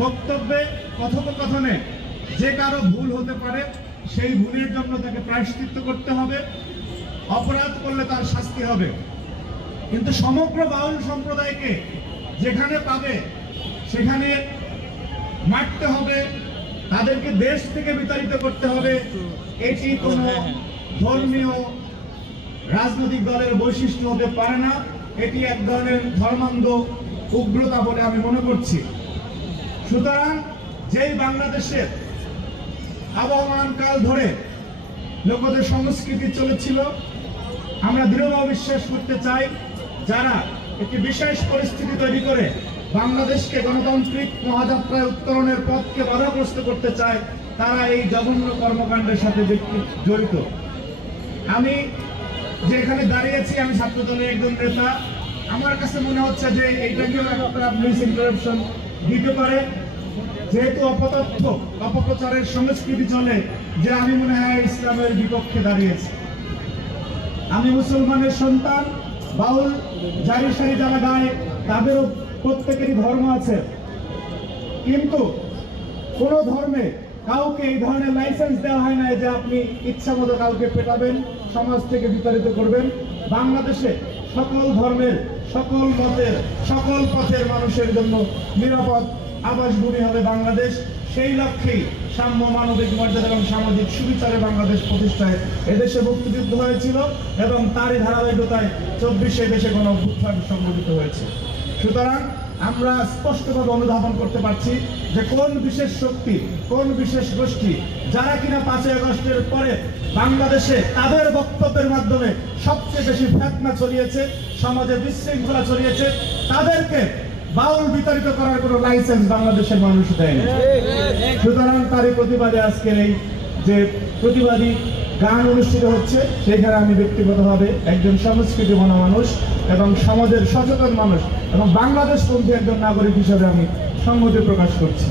বক্তব্যে কথোপকথনে যে কারো ভুল হতে পারে, সেই ভুলের জন্য তাকে প্রায়শ্চিত্ত করতে হবে, অপরাধ করলে তার শাস্তি হবে। কিন্তু সমগ্র বাউল সম্প্রদায়কে যেখানে পাবে সেখানে মারতে হবে, তাদেরকে দেশ থেকে বিতাড়িত করতে হবে, এটি কোনো ধর্মীয় রাজনৈতিক দলের বৈশিষ্ট্য হতে পারে না। এটি এক ধরনের ধর্মান্ধ উগ্রতা বলে আমি মনে করছি। সুতরাং যেই বাংলাদেশের আবহমান কাল ধরে লোকদের সংস্কৃতি চলেছিল, আমরা দৃঢ়ভাবে বিশ্বাস করতে চাই যারা একটি বিশেষ পরিস্থিতি তৈরি করে বাংলাদেশকে গণতান্ত্রিক মহাযাত্রায় উত্তরণের পথকে বাধাগ্রস্ত করতে চায়, তারা এই জঘন্য কর্মকাণ্ডের সাথে জড়িত। আমি যে এখানে দাঁড়িয়েছি, আমি ছাত্রদলের একজন নেতা। আমার কাছে মনে হচ্ছে যে এইটাকেও একটা মিসইনফরমেশন দিতে পারে, যেহেতু অপতথ্য অপপ্রচারের সংস্কৃতি চলে, যে আমি মনে হয় ইসলামের বিপক্ষে দাঁড়িয়েছি। আমি মুসলমানের সন্তান, বাউল জারি সারি যারা গায় তাদেরও প্রত্যেকেরই ধর্ম আছে, কিন্তু কোন ধর্মে কাউকে এই ধরনের লাইসেন্স দেওয়া হয় না যে আপনি ইচ্ছা মতো কাউকে পেটাবেন, সমাজ থেকে বিতাড়িত করবেন। বাংলাদেশে সকল ধর্মের, সকল মতের, সকল পথের মানুষের জন্য নিরাপদ আবাসভূমি হবে বাংলাদেশ। সেই লক্ষ্যেই সাম্য, মানবিক মর্যাদা এবং সামাজিক সুবিচারে বাংলাদেশ প্রতিষ্ঠায় এদেশে মুক্তিযুদ্ধ হয়েছিল এবং তারই ধারাবাহিকতায় 24 দেশে গণঅভ্যুত্থান সংঘটিত হয়েছে। সুতরাং আমরা স্পষ্টভাবে অনুধাবন করতে পারছি যে কোন বিশেষ শক্তি, কোন বিশেষ গোষ্ঠী যারা কিনা 5ই আগস্টের পরে বাংলাদেশে তাদের বক্তব্যের মাধ্যমে সবচেয়ে বেশি ফেতনা ছড়িয়েছে, সমাজে বিশৃঙ্খলা ছড়িয়েছে, তাদেরকে বাউল বিতাড়িত করার কোনো লাইসেন্স বাংলাদেশের মানুষ দেয়নি। সুতরাং তারই প্রতিবাদে আজকের এই যে প্রতিবাদী গান অনুষ্ঠিত হচ্ছে, সেখানে আমি ব্যক্তিগতভাবে একজন সংস্কৃতি মনা মানুষ এবং সমাজের সচেতন মানুষ এবং বাংলাদেশপন্থী একজন নাগরিক হিসেবে আমি সংহতি প্রকাশ করছি।